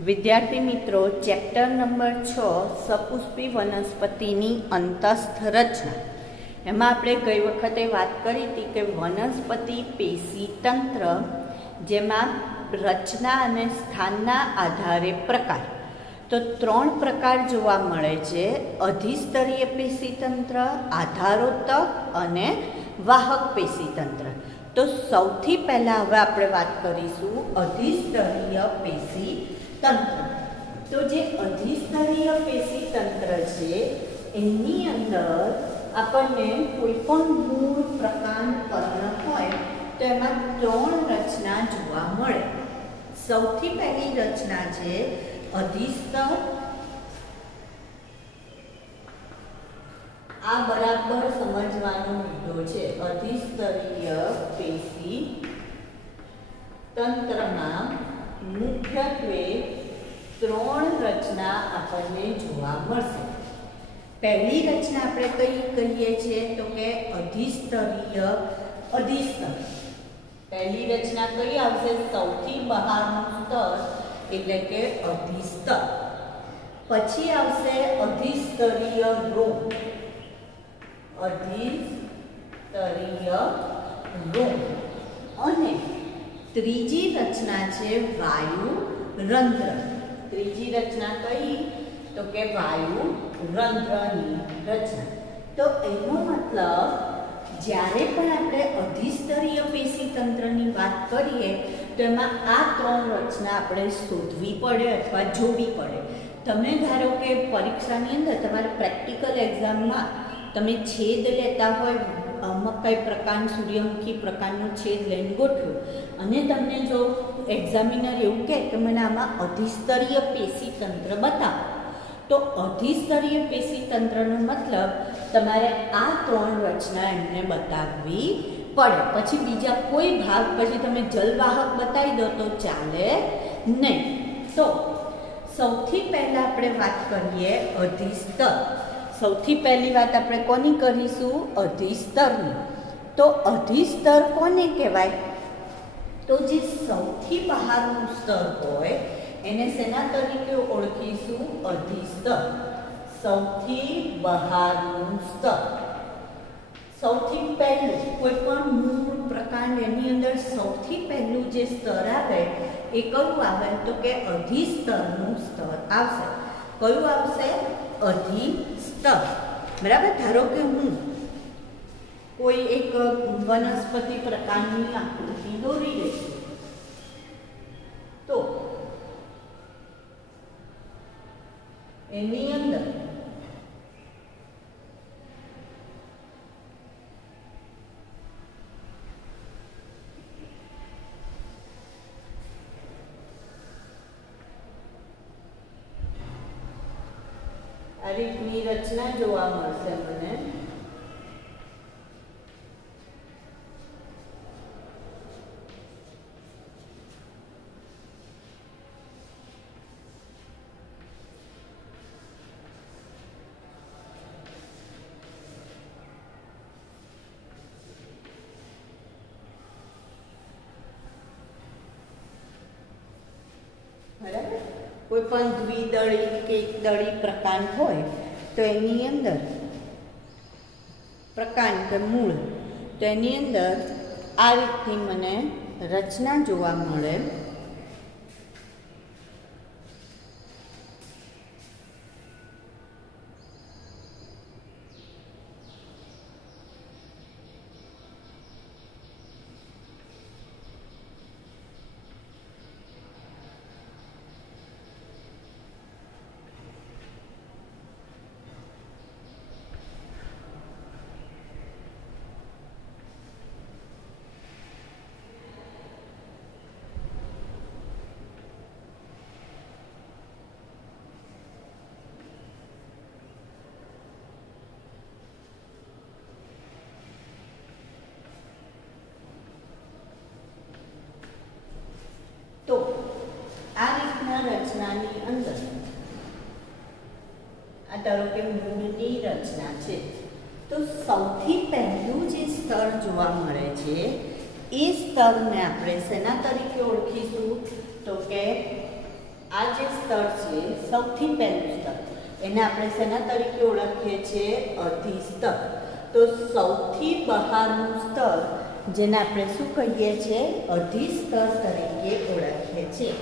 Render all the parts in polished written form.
विद्यार्थी मित्रों, chapter number 6 सपुष्पी वनस्पतिनी अंतस्थ रचना एमां आपणे गई वखते बात करी थी कि वनस्पति पेशी तंत्र जेमां रचना अने स्थानना आधारे प्रकार तो 3 प्रकार जोवा मळे छे। अधिस्तरीय पेशी तंत्र, आधारोत्तक अने वाहक पेशी तंत्र। तो सौथी पहला हवे आपणे वात करीशुं अधिस्तरीय पेशी तंत्र। तो जे अधिस्तरीय पेशी तंत्र छे एनी अंदर आपणे कोईपण मूळ प्रकांड पर्ण होय तो एमां 3 रचना जोवा मळे। सौथी पहली रचना छे अधिस्तर। आ बराबर समजવાનો मुद्दो छे। अधिस्तरीय पेशी तंत्रमा मुख्यत्वे 3 रचना आपने जोवा मळशे। पहली रचना आपणे कई कहीए छे तो के अधिस्तरीय अधिस्तर। पहली रचना कई आवशे? सौथी बहारनुं स्तर एटले के अधिस्तर। पछी आवशे अधिस्तरीय रोम। अधिस्तरीय रोम अने त्रीजी रचना छे वायु रंध्र। त्रीजी रचना कई तो के वायु रंध्रनी रचना। तो एनो मतलब ज्यारे पण आपणे अधिस्तरीय पेशी तंत्रनी बात करीए तो एमां आ 3 रचना आपणे शोधवी पड़े अथवा जोवी पड़े। तमे धारो के परीक्षानी अंदर तमारे प्रेक्टिकल एक्जाममां तमे छेद लेता होय, मकई प्रकार सूर्यमुखी प्रकारनो छेद लईने गोठव्यो अने तमने जो एक्जामिनर एवुं कहे के मने आमां अधिस्तरीय पेशी तंत्र बतावो तो अधिस्तरीय पेशी तंत्रनो मतलब तमारे आ 3 रचना एमने बताववी पड़े। पछी बीजा कोई भाग पछी तमे जलवाहक बतावी दो तो चाले नहीं। तो सौथी पहला आपणे वात करीए अधिस्तर। सौथी पहली बात आपणे कोनी करीशुं? अधिस्तरनी। तो अधिस्तर कोने कहेवाय? तो जे सौथी बहारनुं स्तर होय एने सेना तरीके ओळखीशुं? अधिस्तर। सौथी बहारनुं स्तर। सौथी पहलुं कोईपण मूळ प्रकांड एनी अंदर सौथी पहलुं जे स्तर आवे ए कयुं आवे तो के अधिस्तरनुं स्तर आवशे। कयुं आवशे? अधिस्तर। बराबर। धारो के हूँ कोई एक वनस्पति प्रकारनी आकृति दोरी रही छुं तो एनी अंदर आ रीतनी रचना जोवा मळशे मने। बराबर। कोईपण द्विदળી के एकदળી प्रकांड होय तो एनी अंदर प्रकांड के मूळ तो एनी अंदर आ रीतनी मने रचना जोवा मळे। तो आ रीतना रचनानी अंदर आ धारो के मूळनी रचना छे तो सौथी पहलुं जे स्तर जोवा मळे छे ए स्तरने आपणे सेना तरीके ओळखीशुं तो के આ જે સ્તર છે સૌથી પહેલું સ્તર, એને આપણે શેના તરીકે ઓળખીએ છીએ? અધિસ્તર. તો સૌથી બહારનું સ્તર જેને આપણે શું કહીએ છીએ? અધિસ્તર તરીકે ઓળખીએ છીએ.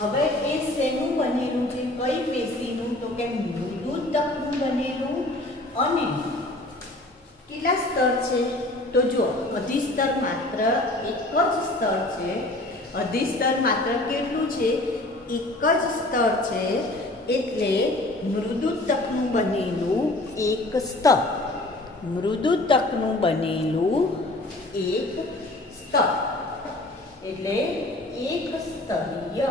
હવે એ શેનું બનેલું છે? કઈ પેશીનું? તો કે મૃદુતકનું બનેલું. અને કેટલા સ્તર છે? તો જો અધિસ્તર માત્ર એક જ સ્તર છે. અધિસ્તર માત્ર કેટલું છે? એક જ સ્તર છે. એટલે મૃદુતકનું બનેલું એક સ્તર. મૃદુતકનું બનેલું એક સ્તર એટલે એક સ્તરીય.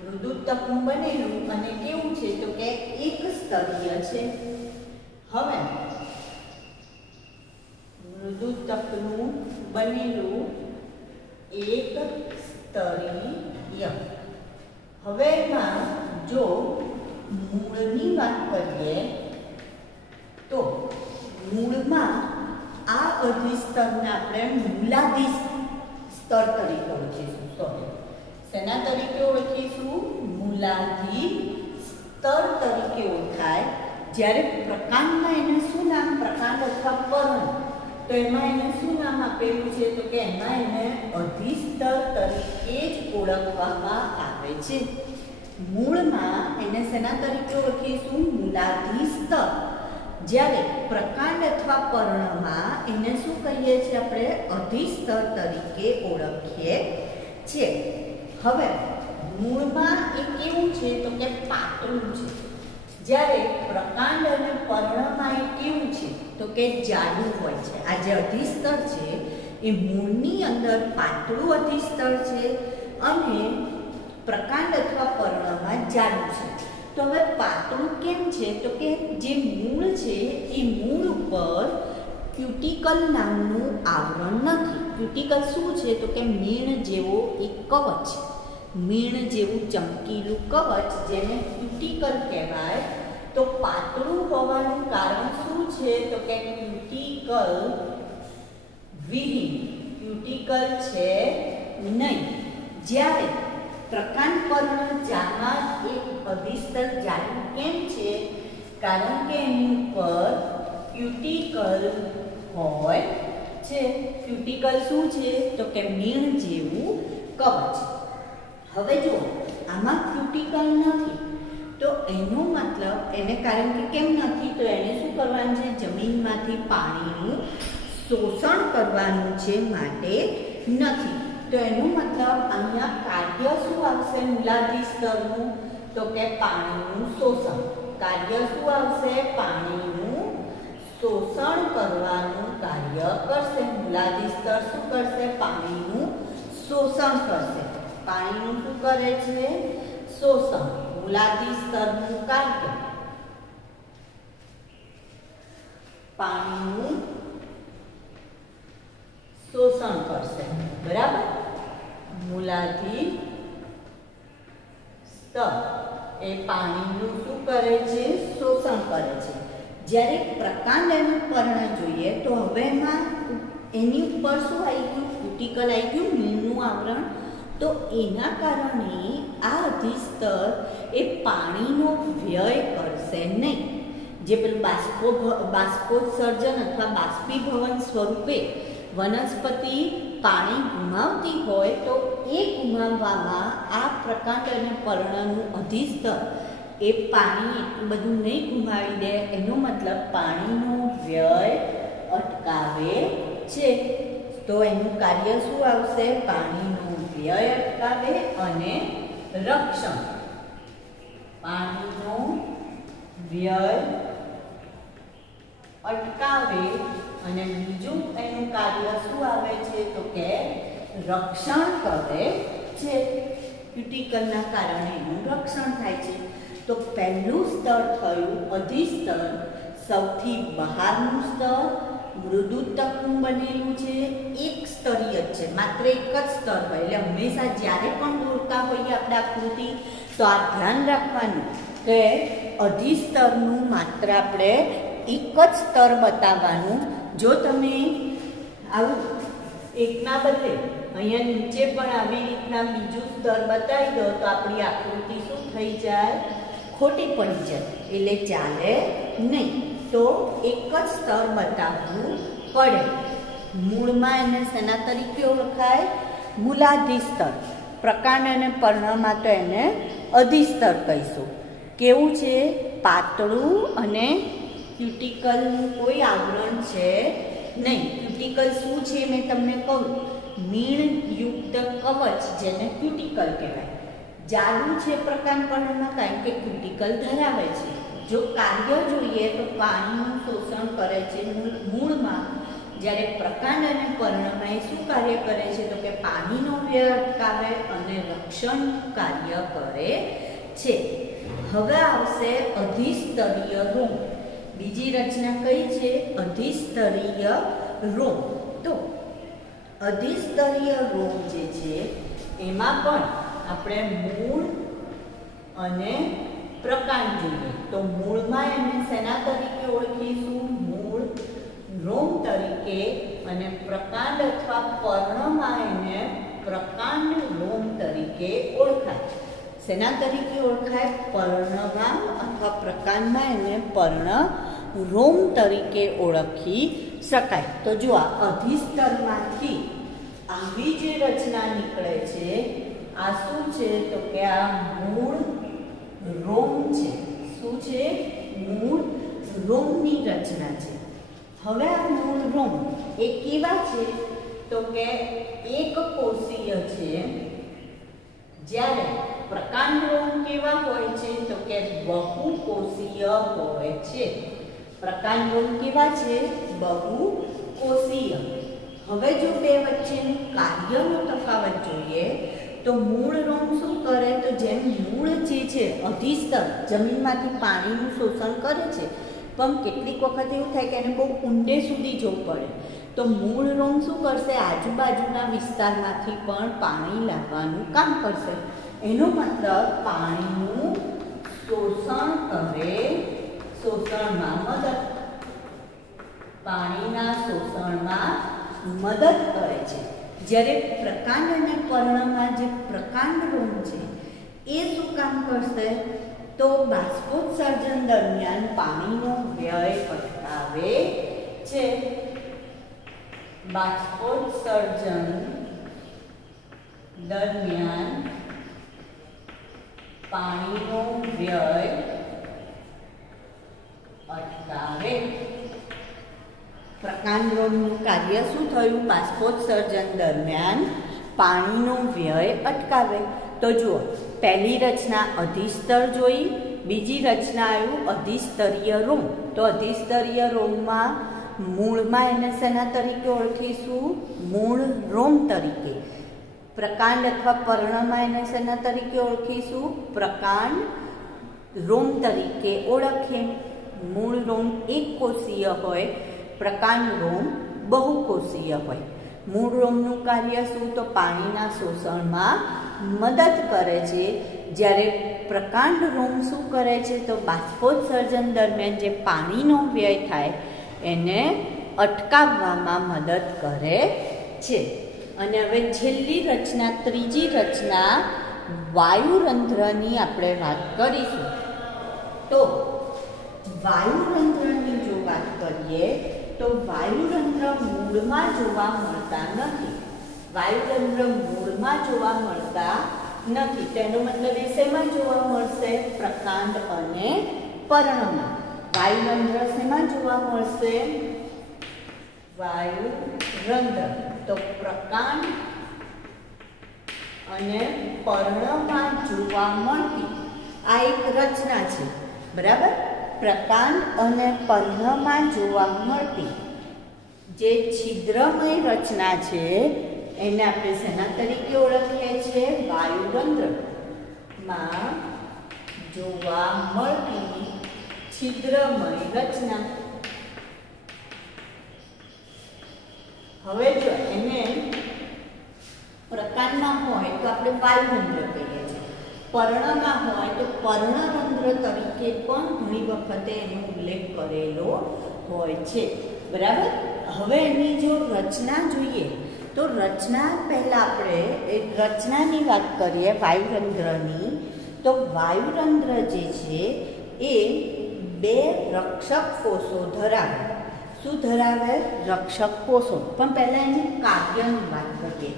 મૃદુતકનું બનેલું અને કેવું છે? તો કે એક સ્તરીય છે. હવે મૃદુતકનું બનેલું એક સ્તરીય. હવે એમાં જો મૂળની વાત કરીએ તો મૂળમાં આ અધિસ્તરને આપણે મૂલાધિ સ્તર તરીકે ઓળખીશું. સોરી, શેના તરીકે ઓળખીશું? મૂલાધિ સ્તર તરીકે ઓળખાય. જ્યારે પ્રકાંડમાં એને શું નામ? પ્રકાંડ અથવા પર્ણ. તો એમાં એને શું નામ આપેલું છે? તો કે એમાં એને અધિસ્તર તરીકે જ ઓળખવામાં આવે છે. મૂળમાં એને શેના તરીકે ઓળખીશું? મૂલાધિ સ્તર. જ્યારે પ્રકાંડ અથવા પર્ણમાં એને શું કહીએ છીએ? આપણે અધિસ્તર તરીકે ઓળખીએ છીએ. હવે મૂળમાં એ કેવું છે? તો કે પાતળું છે. જ્યારે પ્રકાંડ અને પર્ણમાં એ કેવું છે? તો કે જાડું હોય છે. આ જે અધિસ્તર છે એ મૂળની અંદર પાતળું અધિસ્તર છે અને પ્રકાંડ અથવા પર્ણમાં જાડું છે. તો હવે પાતળું કેમ છે? તો કે જે મૂળ છે એ મૂળ ઉપર ક્યુટિકલ નામનું આવરણ નથી. ક્યુટિકલ શું છે? તો કે મીણ જેવો એક કવચ, મીણ જેવું ચમકીલું કવચ જેને ક્યુટિકલ કહેવાય. તો પાતળું હોવાનું કારણ શું છે? તો કે ક્યુટિકલ વિહીન, ક્યુટિકલ છે નહીં. જ્યારે પ્રકાંડ પર્ણ જામાં એક અધિસ્તર જાડું કેમ છે? કારણ કે એની ઉપર ક્યુટિકલ હોય છે. ક્યુટિકલ શું છે? તો કે મીણ જેવું કવચ. હવે જો આમાં ક્યુટિકલ નથી તો એનો મતલબ એને કારણ કે કેમ નથી? તો એને શું કરવાનું છે? જમીનમાંથી પાણીનું શોષણ કરવાનું છે, માટે નથી. તો એનો મતલબ અહીંયા કાર્ય શું આવશે? મૂલાધિ સ્તરનું? તો કે પાણીનું શોષણ. કાર્ય શું આવશે? પાણીનું શોષણ કરવાનું કાર્ય કરશે. મૂલાધિ સ્તર શું કરશે? પાણીનું શોષણ કરશે. પાણીનું શું કરે છે? શોષણ. મૂલાધિ સ્તરનું કાર્ય પાણીનું શોષણ કરશે. બરાબર? મૂલાધિ સ્તર એ પાણીનું શું કરે છે? શોષણ કરે છે. જ્યારે પ્રકાંડ અને પર્ણ જોઈએ તો હવે એમાં એની ઉપર શું આવી ગયું? ક્યુટિકલ આવી ગયું, મીણનું આવરણ. તો એના કારણે આ અધિસ્તર એ પાણીનો વ્યય કરશે નહીં. જે પેલું બાષ્પોત્સર્જન અથવા બાષ્પીભવન સ્વરૂપે વનસ્પતિ પાણી ગુમાવતી હોય તો એ ગુમાવવામાં આ પ્રકાંડ અને પર્ણનું અધિસ્તર એ પાણી એટલું બધું નહીં ગુમાવી દે. એનો મતલબ પાણીનો વ્યય અટકાવે છે. તો એનું કાર્ય શું આવશે? પાણીનો વ્યય અટકાવે અને રક્ષણ. પાણીનો વ્યય અટકાવે અને બીજું એનું કાર્ય શું આવે છે? તો કે રક્ષણ કરે છે. ક્યુટિકલના કારણે એનું રક્ષણ થાય છે. તો પહેલું સ્તર થયું અધિસ્તર, સૌથી બહારનું સ્તર. મૃદુતકનું બનેલું છે, એક સ્તરીય જ છે, માત્ર એક જ સ્તર હોય. એટલે હંમેશા જ્યારે પણ દોરતા હોઈએ આપણે આકૃતિ તો આ ધ્યાન રાખવાનું કે અધિસ્તરનું માત્ર આપણે એક જ સ્તર બતાવવાનું. જો તમે આવું એકના બદલે અહીંયા નીચે પણ આવી રીતના બીજું સ્તર બતાવી દો તો આપણી આકૃતિ શું થઈ જાય? ખોટી પડી જાય, એટલે ચાલે નહીં. તો એક જ સ્તર બતાવવું પડે. મૂળમાં એને શેના તરીકે ઓળખાય? મૂલાધિસ્તર. પ્રકાંડ અને પર્ણમાં તો એને અધિસ્તર કહીશું. કેવું છે? પાતળું અને ક્યુટિકલનું કોઈ આવરણ છે નહીં. ક્યુટિકલ શું છે મેં તમને કહું. મીણયુક્ત કવચ, જેને ક્યુટિકલ કહેવાય. જાડું છે પ્રકાંડ પર્ણમાં, કારણ કે ક્યુટિકલ ધરાવે છે. જો કાર્ય જોઈએ તો પાણીનું શોષણ કરે છે મૂળમાં, જ્યારે પ્રકાંડ અને પર્ણમાં એ શું કાર્ય કરે છે? તો કે પાણીનો વ્યય અટકાવે અને રક્ષણ કાર્ય કરે છે. હવે આવશે અધિસ્તરીય રોમ. બીજી રચના કઈ છે? અધિસ્તરીય રોમ. તો અધિસ્તરીય રોમ જે છે એમાં પણ આપણે મૂળ અને પ્રકાંડ જોઈએ. તો મૂળમાં એને શેના તરીકે ઓળખીશું? મૂળ રોમ તરીકે. અને પ્રકાંડ અથવા પર્ણમાં એને પ્રકાંડ રોમ તરીકે ઓળખાય. શેના તરીકે ઓળખાય? પર્ણમાં અથવા પ્રકાંડમાં એને પર્ણ રોમ તરીકે ઓળખી શકાય. તો જો આ અધિસ્તરમાંથી આવી જે રચના નીકળે છે આ શું છે? તો કે આ મૂળ રોમ છે. શું છે? મૂળ રોમની રચના છે. હવે આ મૂળ રોમ એ કેવા છે? તો કે એક કોષીય છે, જ્યારે પ્રકાંડ રોમ કેવા હોય છે? તો કે બહુકોષીય હોય છે. પ્રકાંડ રોમ કેવા છે? બહુકોષીય. હવે જો બે વચ્ચેનું કાર્યનો તફાવત જોઈએ તો મૂળ રોમ શું કરે? તો જેમ મૂળ જે છે અધિસ્તર જમીનમાંથી પાણીનું શોષણ કરે છે, પણ કેટલીક વખત એવું થાય કે એને બહુ ઊંડે સુધી જવું પડે, તો મૂળ રોમ શું કરશે? આજુબાજુના વિસ્તારમાંથી પણ પાણી લાવવાનું કામ કરશે. એનો મતલબ પાણીનું શોષણ કરે, શોષણમાં મદદ, પાણીના શોષણમાં મદદ કરે છે. જ્યારે પ્રકાંડ અને પર્ણમાં જે પ્રકાંડ રોમ છે એ શું કામ કરશે? તો બાષ્પોત્સર્જન દરમિયાન પાણીનો વ્યય અટકાવે છે. બાષ્પોત્સર્જન દરમિયાન પાણીનો વ્યય અટકાવે. પ્રકાંડ રોમનું કાર્ય શું થયું? બાષ્પોત્સર્જન દરમિયાન પાણીનો વ્યય અટકાવે. તો જુઓ, પહેલી રચના અધિસ્તર જોઈ, બીજી રચના આવ્યું અધિસ્તરીય રોમ. તો અધિસ્તરીય રોમમાં મૂળમાં એને શેના તરીકે ઓળખીશું? મૂળ રોમ તરીકે. પ્રકાંડ અથવા પર્ણમાં એને શેના તરીકે ઓળખીશું? પ્રકાંડ રોમ તરીકે ઓળખીએ. મૂળ રોમ એક કોષીય હોય, પ્રકાંડ રોમ બહુકોષીય હોય. મૂળ રોમનું કાર્ય શું? તો પાણીના શોષણમાં મદદ કરે છે, જ્યારે પ્રકાંડ રોમ શું કરે છે? તો બાષ્પોત્સર્જન દરમિયાન જે પાણીનો વ્યય થાય એને અટકાવવામાં મદદ કરે છે. અને હવે છેલ્લી રચના, ત્રીજી રચના વાયુરંધ્રની આપણે વાત કરીશું. તો વાયુરંધ્રની જો વાત કરીએ તો વાયુરંધ્ર મૂળમાં જોવા મળતા નથી. વાયુરંધ્ર મૂળમાં જોવા મળતા નથી. તેનો મતલબ એ શેમાં જોવા મળશે? પ્રકાંડ અને પર્ણમાં. વાયુરંધ્ર શેમાં જોવા મળશે? વાયુરંધ્ર તો પ્રકાંડ અને પર્ણમાં જોવા મળતી આ એક રચના છે. બરાબર? પ્રકાંડ અને પર્ણમાં જોવા મળતી જે છિદ્રમય રચના છે એને આપણે શેના તરીકે ઓળખીએ છીએ? વાયુરંધ્રમાં જોવા મળતી છિદ્રમય રચના. હવે જો એને પ્રકાંડમાં હોય તો આપણે વાયુરંધ્ર કહીએ છીએ, પર્ણમાં હોય તો પર્ણરંધ્ર તરીકે પણ ઘણી વખતે એનો ઉલ્લેખ કરેલો હોય છે. બરાબર? હવે એની જો રચના જોઈએ તો રચના પહેલાં આપણે એક રચનાની વાત કરીએ વાયુરંધ્રની. તો વાયુરંધ્ર જે છે એ બે રક્ષક કોષો ધરાવે. શું ધરાવે? રક્ષક કોષો. પણ પહેલાં એની કાર્યની વાત કરીએ.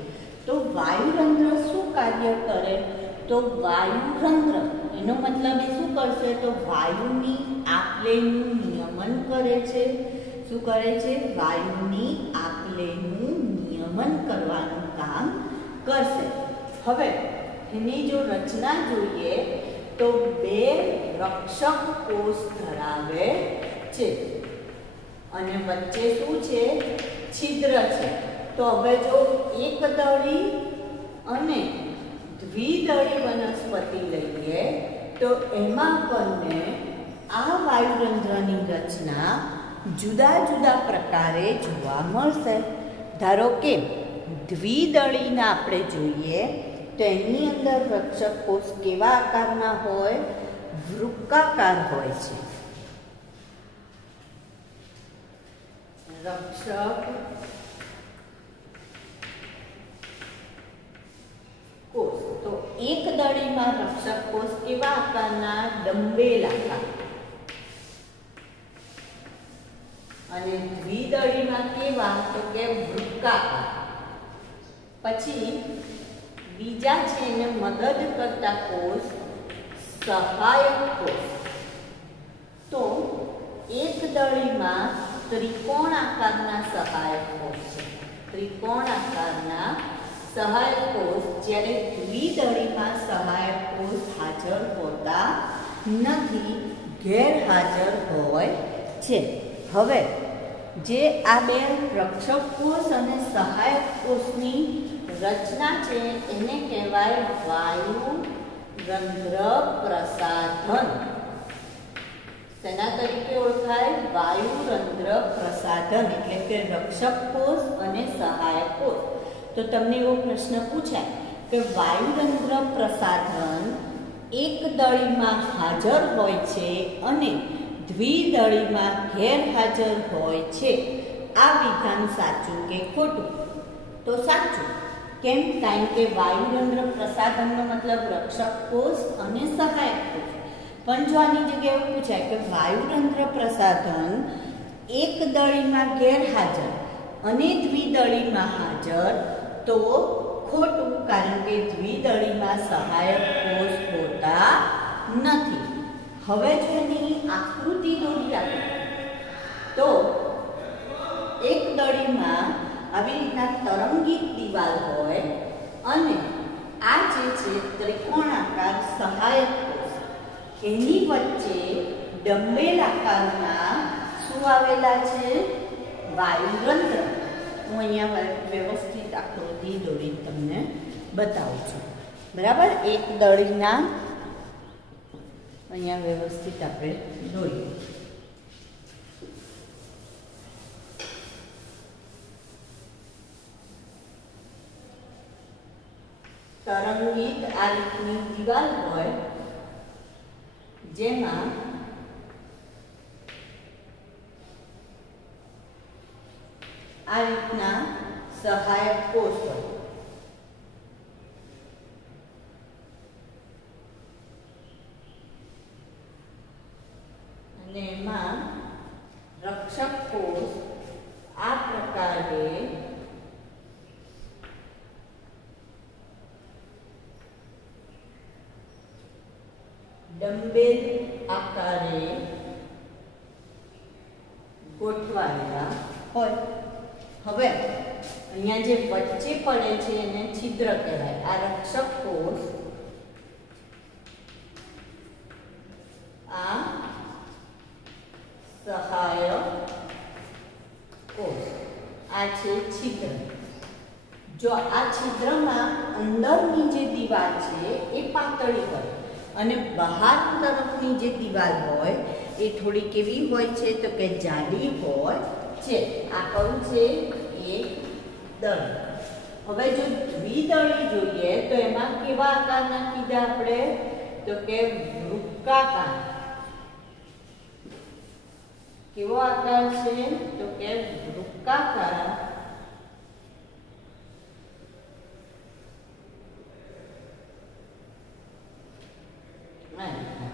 તો વાયુરંધ્ર શું કાર્ય કરે? તો વાયુરંધ્ર એનો મતલબ એ શું કરશે? તો વાયુની આપ-લેનું નિયમન કરે છે. શું કરે છે? વાયુની આપ-લેનું નિયમન કરવાનું કામ કરશે. હવે એની જો રચના જોઈએ તો બે રક્ષક કોષ ધરાવે છે અને વચ્ચે શું છે? છિદ્ર છે. તો હવે જો એકદળી અને દ્વિદળી વનસ્પતિ લઈએ તો એમાં આપણને આ વાયુરંધ્રની રચના જુદા જુદા પ્રકારે જોવા મળશે. ધારો કે દ્વિદળીના આપણે જોઈએ તો એની અંદર રક્ષક કોષ કેવા આકારના હોય? વૃક્કાકાર હોય છે. રક્ષક કોષ. તો એક દળીમાં રક્ષક કોષ કેવા આકારના? ડંબેલ આકાર. અને દ્વિદળીમાં કેવા? તો કે વૃક્કાકાર. પછી બીજા છે એને મદદ કરતા કોષ સહાયક કોષ. તો એક દળીમાં ત્રિકોણ આકારના સહાયક કોષ છે. ત્રિકોણ આકારના સહાયક કોષ, જ્યારે દ્વિદળીમાં સહાયક કોષ હાજર હોતા નથી, ગેરહાજર હોય છે. હવે જે આ બે રક્ષક કોષ અને સહાયક કોષની રચના છે એને કહેવાય વાયુરંધ્ર પ્રસાધન. તેના તરીકે ઓળખાય વાયુરંધ્ર પ્રસાધન, એટલે કે રક્ષક કોષ અને સહાયક કોષ. તો તમને એવો પ્રશ્ન પૂછાય કે વાયુરંધ્ર પ્રસાધન એક દળીમાં હાજર હોય છે અને દ્વિદળીમાં ગેરહાજર હોય છે. આ વિધાન સાચું કે ખોટું? તો સાચું. કેમ? કારણ કે વાયુરંધ્ર પ્રસાધનનો મતલબ રક્ષક કોષ અને સહાયક કોષ. પણ જો આની જગ્યાએ એવું પૂછાય કે વાયુરંધ્ર પ્રસાધન એક દળીમાં ગેરહાજર અને દ્વિદળીમાં હાજર, તો ખોટું, કારણ કે દ્વિદળીમાં સહાયક કોષ હોતા નથી. હવે જો એની આકૃતિ દોરી આપે તો એક દળીમાં આવી રીતના તરંગિત દિવાલ હોય અને આ જે છે ત્રિકોણાકાર સહાયક કોષ, એની વચ્ચે ડંબેલ આકારના શું આવેલા છે? વાયુરંધ્ર. હું અહીંયા વ્યવસ્થિત આકૃતિ દોરીને તમને બતાવું છું. બરાબર? એક દળીના અહીંયા વ્યવસ્થિત આપણે દોરીએ. તરંગિત આ રીતની દિવાલ હોય જેમાં આ રીતના સહાયક કોષ હોય. અને એમાં રક્ષક કોષ આ પ્રકારે ડંબેલ આકારે ગોઠવાયેલા હોય. હવે અહીંયા જે વચ્ચે પડે છે એને છિદ્ર કહેવાય. આ રક્ષક કોષ આ સહાયક કોષ આ છે છિદ્ર. જો આ છિદ્રમાં અંદરની જે દિવાલ છે એ પાતળી હોય અને બહાર તરફની જે દિવાલ હોય એ થોડી કેવી હોય છે? તો કે જાડી હોય છે. આ કયું છે? એક દળ. હવે જો દ્વિદળી જોઈએ તો એમાં કેવા આકારના કીધા આપણે? તો કે વૃક્કાકાર. કેવો આકાર છે? તો કે વૃક્કાકાર આ રીતના.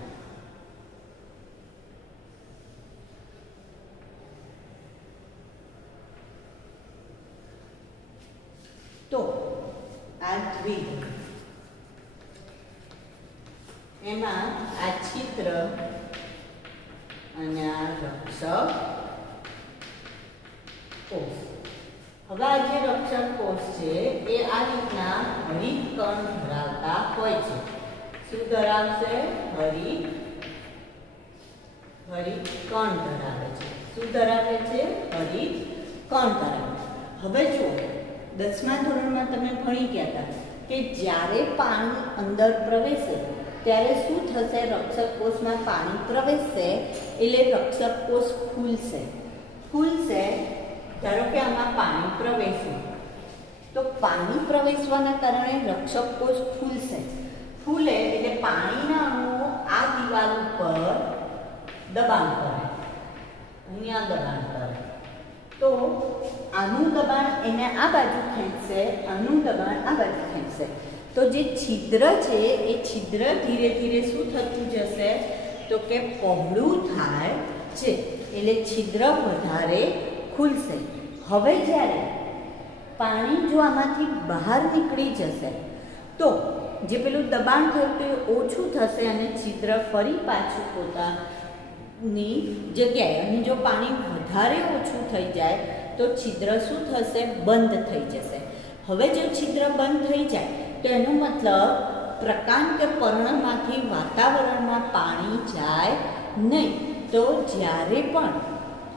તો આ દ્વિધ એમાં આ છિદ્ર અને આ રક્ષક કોષ. હવે આ જે રક્ષક કોષ છે એ આ રીતના હરિત કણ ધરાવતા હોય છે. શું ધરાવશે? હરિત કણ ધરાવે છે. શું ધરાવે છે? હરિત કણ ધરાવે. હવે જો 10મા ધોરણમાં તમે ભણી ગયા હતા કે જ્યારે પાણી અંદર પ્રવેશે ત્યારે શું થશે? રક્ષક કોષમાં પાણી પ્રવેશશે એટલે રક્ષક કોષ ખુલશે. ધારો કે આમાં પાણી પ્રવેશ્યું તો પાણી પ્રવેશવાના કારણે રક્ષક કોષ ફૂલે એટલે પાણીના અણુઓ આ દિવાલ ઉપર દબાણ કરે, અહીંયા દબાણ કરે. તો આનું દબાણ એને આ બાજુ ખેંચશે, આનું દબાણ આ બાજુ ખેંચશે. તો જે છિદ્ર છે એ છિદ્ર ધીરે ધીરે શું થતું જશે? તો કે પહોળું થાય છે એટલે છિદ્ર વધારે ખુલશે. હવે જ્યારે પાણી જો આમાંથી બહાર નીકળી જશે તો જે પેલું દબાણ થયું તે ઓછું થશે અને છિદ્ર ફરી પાછું પોતાની જગ્યાએ. અને જો પાણી વધારે ઓછું થઈ જાય તો છિદ્ર શું થશે? બંધ થઈ જશે. હવે જો છિદ્ર બંધ થઈ જાય તો એનો મતલબ પ્રકાંડ કે પર્ણમાંથી વાતાવરણમાં પાણી જાય નહીં. તો જ્યારે પણ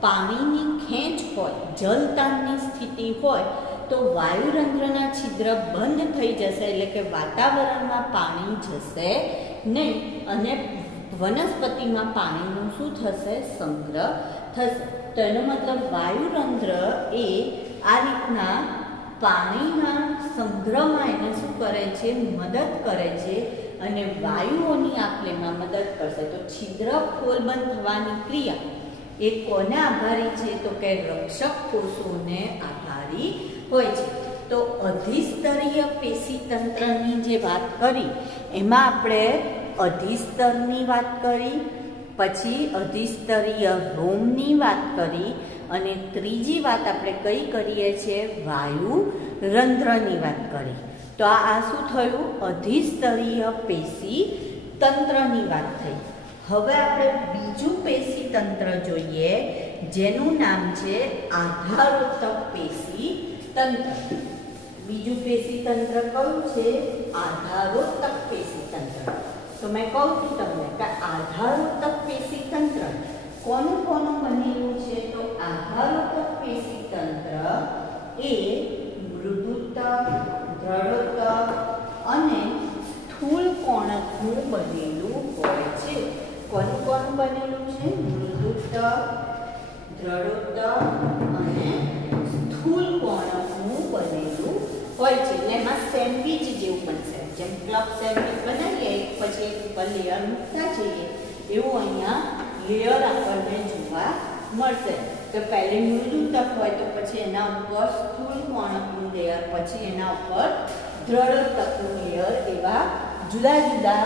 પાણીની ખેંચ હોય, જલતાણની સ્થિતિ હોય તો વાયુરંધ્રના છિદ્ર બંધ થઈ જશે એટલે કે વાતાવરણમાં પાણી જશે નહીં અને વનસ્પતિમાં પાણીનું શું થશે? સંગ્રહ થશે. તો એનો મતલબ વાયુરંધ્ર એ આ રીતના પાણીના સંગ્રહમાં એને શું કરે છે? મદદ કરે છે અને વાયુઓની આપલેમાં મદદ કરશે. તો છિદ્ર ખોલબંધ થવાની ક્રિયા એ કોને આભારી છે? તો કે રક્ષક કોષોને આભારી હોય છે. તો અધિસ્તરીય પેશીતંત્રની જે વાત કરી એમાં આપણે અધિસ્તરની વાત કરી, પછી અધિસ્તરીય રોમની વાત કરી અને ત્રીજી વાત આપણે કઈ કરીએ છીએ? વાયુ રંધ્રની વાત કરી. તો આ શું થયું? અધિસ્તરીય પેશી તંત્રની વાત થઈ. હવે આપણે બીજું પેશી તંત્ર જોઈએ જેનું નામ છે આધારોત્તક પેશી તંત્ર. બીજું પેશી તંત્ર કયું છે? આધારોત્તક પેશી તંત્ર. તો મેં કહું છું તમને કે આધારોત્તક પેશી તંત્ર કોનું બનેલું છે? તો આધારોત્તક પેશી તંત્ર એ મૃદુત્તક, દ્રઢોત્તક અને સ્થૂળ કોણકનું બનેલું હોય છે. કોનું બનેલું છે? મૃદુત્તક, દ્રઢોત્તક અને સ્થૂળ કોણકનું બનેલું હોય છે. એટલે એમાં સેન્ડવિચ જેવું બનશે. જેમ ક્લબ સેન્ડવિચ બનાવીએ પછી એક ઉપર લેયર મૂકતા જઈએ એવું અહીંયા લેયર આપણને જોવા મળશે. તો પહેલે મૃદુત્તક હોય તો પછી એના ઉપર સ્થૂળ કોણકનું લેયર, પછી એના ઉપર દ્રઢોત્તકનું લેયર, એવા જુદા જુદા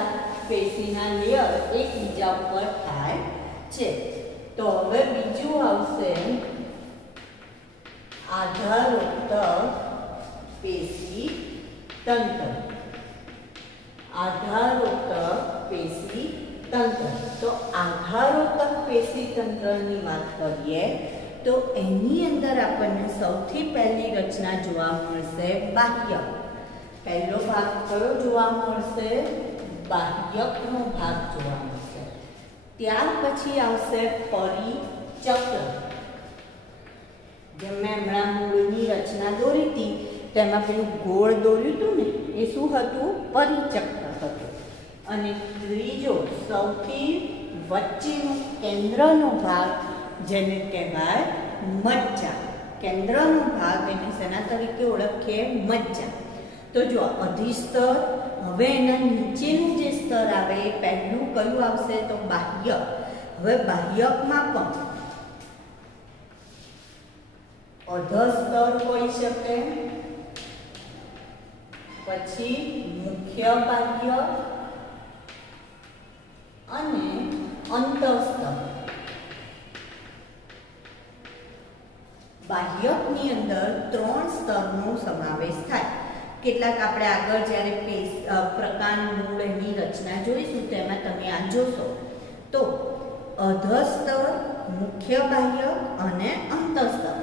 પેશીના લેયર એકબીજા ઉપર થાય છે. તો હવે બીજું આવશે આધારોત્તક પેશી તંત્ર. આધારોત્તક પેશી તંત્ર. તો આધારોત્તક પેશી તંત્રની વાત કરીએ તો એની અંદર આપણને સૌથી પહેલી રચના જોવા મળશે બાહ્યક. પહેલો ભાગ કયો જોવા મળશે? બાહ્યકનો ભાગ જોવા મળશે. ત્યાર પછી આવશે પરિચક્ર. જેમ મેં હમણાં મૂળની રચના દોરી હતી તેમાં પેલું ગોળ દોર્યું હતું ને એ શું હતું? પરિચક્ર હતું. અને ત્રીજો સૌથી વચ્ચેનો કેન્દ્રનો ભાગ જેને કહેવાય મજ્જા. કેન્દ્રનો ભાગ એને શેના તરીકે ઓળખીએ? મજ્જા. તો જો અધિસ્તર, હવે એના નીચેનું જે સ્તર આવે એ પહેલું કયું આવશે? તો બાહ્યક. હવે બાહ્યકમાં પણ અધસ્તર હોઈ શકે, પછી મુખ્ય બાહ્યક અને અંતઃસ્તર. બાહ્યકની અંદર 3 સ્તરનો સમાવેશ થાય. કેટલાક આપણે આગળ જ્યારે પ્રકાંડ મૂળ એની રચના જોઈશું તેમાં તમે આ જોશો. તો અધસ્તર, મુખ્ય બાહ્યક અને અંતઃસ્તર.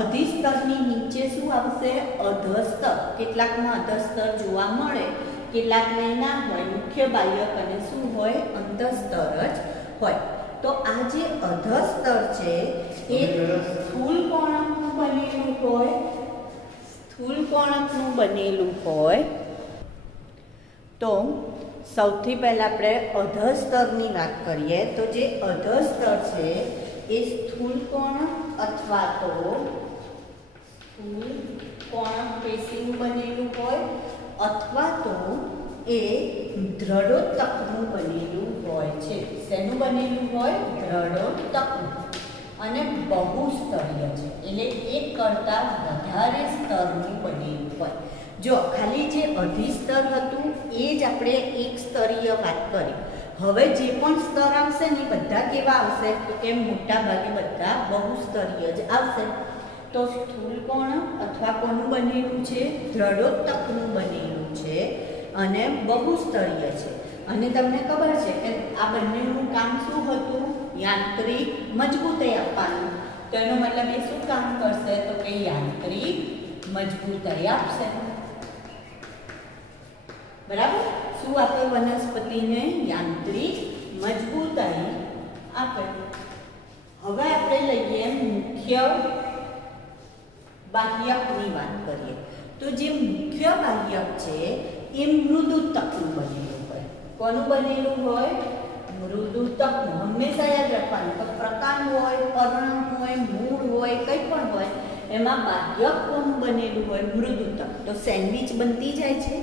અધિસ્તરની નીચે શું આવશે? અધસ્તર. કેટલાકમાં અધસ્તર જોવા મળે, કેટલાકને ના હોય. મુખ્ય બાહ્યક અને શું હોય? અંતઃસ્તર જ હોય. તો આ જે અધસ્તર છે એ સ્થૂલ કોણકનું બનેલું હોય. સ્થૂલ કોણકનું બનેલું હોય. તો સૌથી પહેલા આપણે અધસ્તરની વાત કરીએ. તો જે અધસ્તર છે એ સ્થૂલ કોણક અથવા તો સ્થૂલ કોણક પેશીનું બનેલું હોય અથવા તો એ દ્રઢોતકનું બનેલું હોય છે. શેનું બનેલું હોય? દ્રઢોતકનું. અને બહુસ્તરીય છે, એટલે એક કરતાં વધારે સ્તરનું બનેલું હોય. જો ખાલી જે અધિસ્તર હતું એ જ આપણે એક સ્તરીય વાત કરી. હવે જે પણ સ્તર આવશે ને બધા કેવા આવશે? તો કે મોટા ભાગે બધા બહુસ્તરીય જ આવશે. તો સ્થૂલ કોણક અથવા કોનું બનેલું છે? દ્રઢોતકનું બનેલું છે અને બહુસ્તરીય છે. અને તમને ખબર છે કે આ બંનેનું કામ શું હતું? યાંત્રિક મજબૂતાઈ આપવાનું. તો એનો મતલબ એ શું કામ કરશે? તો કે યાંત્રિક મજબૂતાઈ આપશે. બરાબર? શું આપે? વનસ્પતિને યાંત્રિક મજબૂતાઈ આપે. હવે આપણે લઈએ મુખ્ય બાહ્યકની વાત કરીએ. તો જે મુખ્ય બાહ્યક છે એ મૃદુતકનું બનેલું હોય. કોનું બનેલું હોય? મૃદુતકનું. હંમેશા યાદ રાખવાનું કે પ્રકાંડ હોય, પર્ણ હોય, મૂળ હોય, કંઈ પણ હોય એમાં બાહ્યક કોનું બનેલું હોય? મૃદુતક. તો સેન્ડવિચ બનતી જાય છે.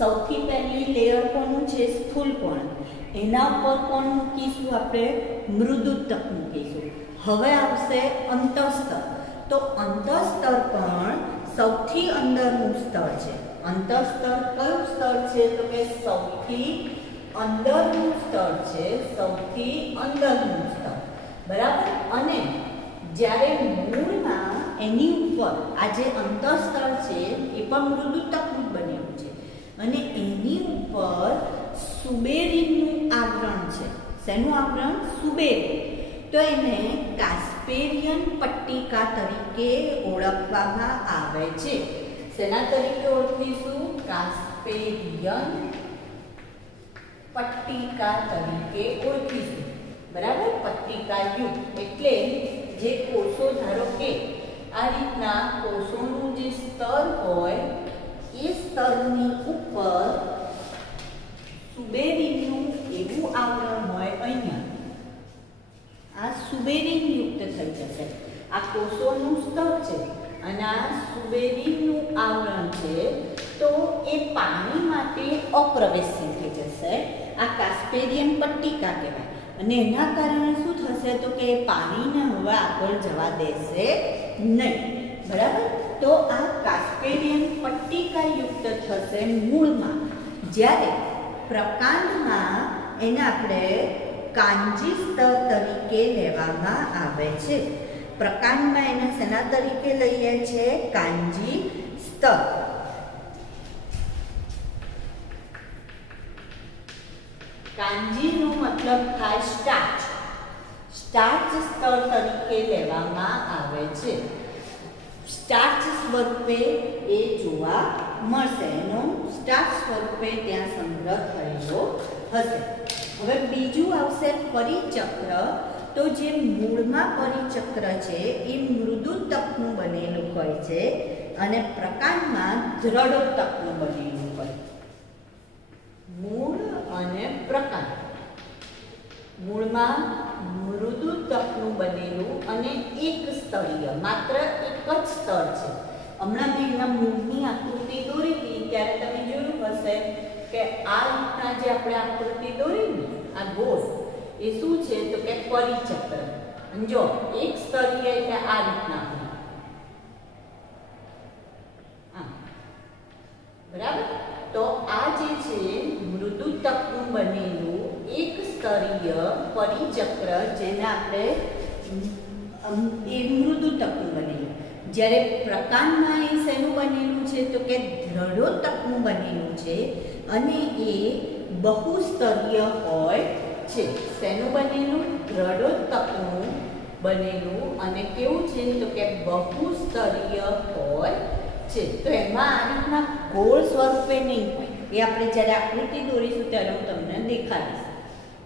સૌથી પહેલી લેયર કોનું છે? સ્થૂલ કોણક. એના ઉપર કોણ મૂકીશું આપણે? મૃદુતક મૂકીશું. હવે આવશે અંતઃસ્તર. તો અંતઃસ્તર પણ સૌથી અંદરનું સ્તર છે. અંતઃસ્તર કયું સ્તર છે? તો કે સૌથી અંદરનું સ્તર છે. સૌથી અંદરનું સ્તર. બરાબર? અને જ્યારે મૂળમાં એની ઉપર આ જે અંતઃસ્તર છે એ પણ મૃદુતકનું બનેલું છે અને એની ઉપર સુબેરીનું આવરણ છે. શેનું આવરણ? સુબેરી. તો એને કાસ્પેરિયન પટ્ટિકા તરીકે ઓળખવામાં આવે છે. શેના તરીકે ઓળખીશું? કાસ્પેરિયન પટ્ટિકા તરીકે ઓળખીશું. બરાબર? પટ્ટિકાયુક્ત એટલે જે કોષો, ધારો કે આ રીતના કોષોનું જે સ્તર હોય એ સ્તરની ઉપર સુબેરીનું એવું આવરણ હોય. અહીંયા આ સુબેરીન યુક્ત થઈ જશે. આ કોષોનું સ્તર છે અને આ સુબેરીનું આવરણ છે. તો એ પાણી માટે અપ્રવેશી થઈ જશે. આ કાસ્પેરિયન પટ્ટિકા કહેવાય. અને એના કારણે શું થશે? તો કે પાણીને હવે આગળ જવા દેશે નહીં. બરાબર? તો આ કાસ્પેરિયન પટ્ટિકા યુક્ત થશે મૂળમાં. જ્યારે પ્રકાંડમાં એને આપણે કાંજી સ્તર તરીકે લેવામાં આવે છે. પ્રકાંડમાં એને શેના તરીકે લઈએ છે? કાંજી સ્તર. કાંજીનો મતલબ થાય સ્ટાર્ચ. સ્ટાર્ચ સ્તર તરીકે લેવામાં આવે છે. સ્ટાર્ચ સ્વરૂપે એ જોવા મળશે. એનો સ્ટાર્ચ સ્વરૂપે ત્યાં સંગ્રહ થયેલો હશે. હવે બીજું આવશે પરિચક્ર. તો જે મૂળમાં પરિચક્ર છે એ મૃદુતકનું બનેલું હોય છે અને પ્રકાંડમાં દ્રઢોતકનું બનેલું હોય. મૂળ અને પ્રકાંડ. મૂળમાં મૃદુતકનું બનેલું અને એક સ્તરીય, માત્ર એક જ સ્તર છે. હમણાં મેં એના મૂળની આકૃતિ દોરી હતી ત્યારે તમે જોયું હશે કે આ રીતના જે આપણે આકૃતિ દોરી ને આ ગોળ એ શું છે? તો કે પરિચક્ર. જો એક સ્તરીય એટલે આ રીતના હોય. બરાબર? તો આ જે છે મૃદુતકનું બનેલું એક બહુસ્તરીય પરિચક્ર જેને આપણે એ મૃદુતકનું બનેલું, જ્યારે પ્રકાંડમાં એ શેનું બનેલું છે તો કે દ્રઢોતકનું બનેલું છે અને એ બહુસ્તરીય હોય છે. શેનું બનેલું? દ્રઢોતકનું બનેલું અને કેવું છે તો કે બહુસ્તરીય હોય છે. તો એમાં આ રીતના ગોળ સ્વરૂપે નહીં હોય, એ આપણે જ્યારે આકૃતિ દોરીશું ત્યારે હું તમને દેખાડીશ.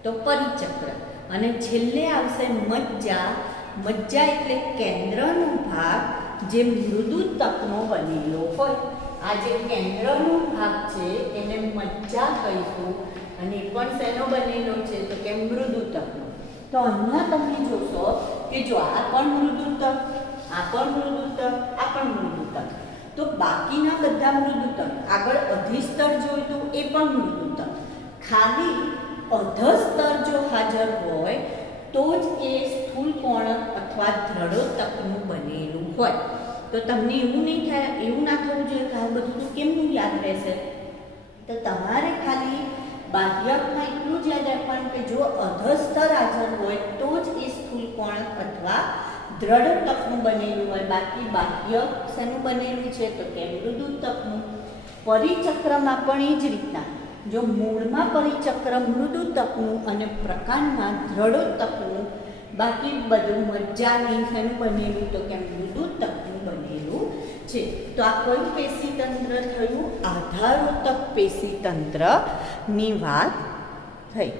તો પરિચક્ર અને છેલ્લે આવશે મજ્જા. મજ્જા એટલે કેન્દ્રનો ભાગ જે મૃદુતકનો બનેલો હોય. આ જે કેન્દ્રનો ભાગ છે એને મજ્જા કહીશું અને એ પણ શેનો બનેલો છે તો કે મૃદુતકનો. તો અહીંયા તમે જોશો કે જો આ પણ મૃદુતક, આ પણ મૃદુતક, આ પણ મૃદુતક. તો બાકીના બધા મૃદુતક, આગળ અધિસ્તર જોઈતું એ પણ મૃદુતક. ખાલી અધસ્તર જો હાજર હોય તો જ એ સ્થૂલકોણક અથવા દ્રઢોતકનું બનેલું હોય. તો તમને એવું નહીં થાય, એવું ના થવું જોઈએ કે આ બધું તો કેમનું યાદ રહેશે. તો તમારે ખાલી બાહ્યકમાં એટલું જ યાદ રાખવાનું કે જો અધસ્તર હાજર હોય તો જ એ સ્થૂલકોણક અથવા દ્રઢોતકનું બનેલું હોય. બાકી બાહ્યક શેનું બનેલું છે તો કે મૃદુતકનું. પરિચક્રમાં પણ એ જ રીતના, જો મૂળમાં પરિચક્ર મૃદુતકનું અને પ્રકાંડમાં દ્રઢોતકનું, બાકી બધું મજ્જાની શેનું બનેલું તો કે મૃદુતકનું બનેલું છે. તો આ કયું પેશીતંત્ર થયું? આધારોતક પેશીતંત્રની વાત થઈ.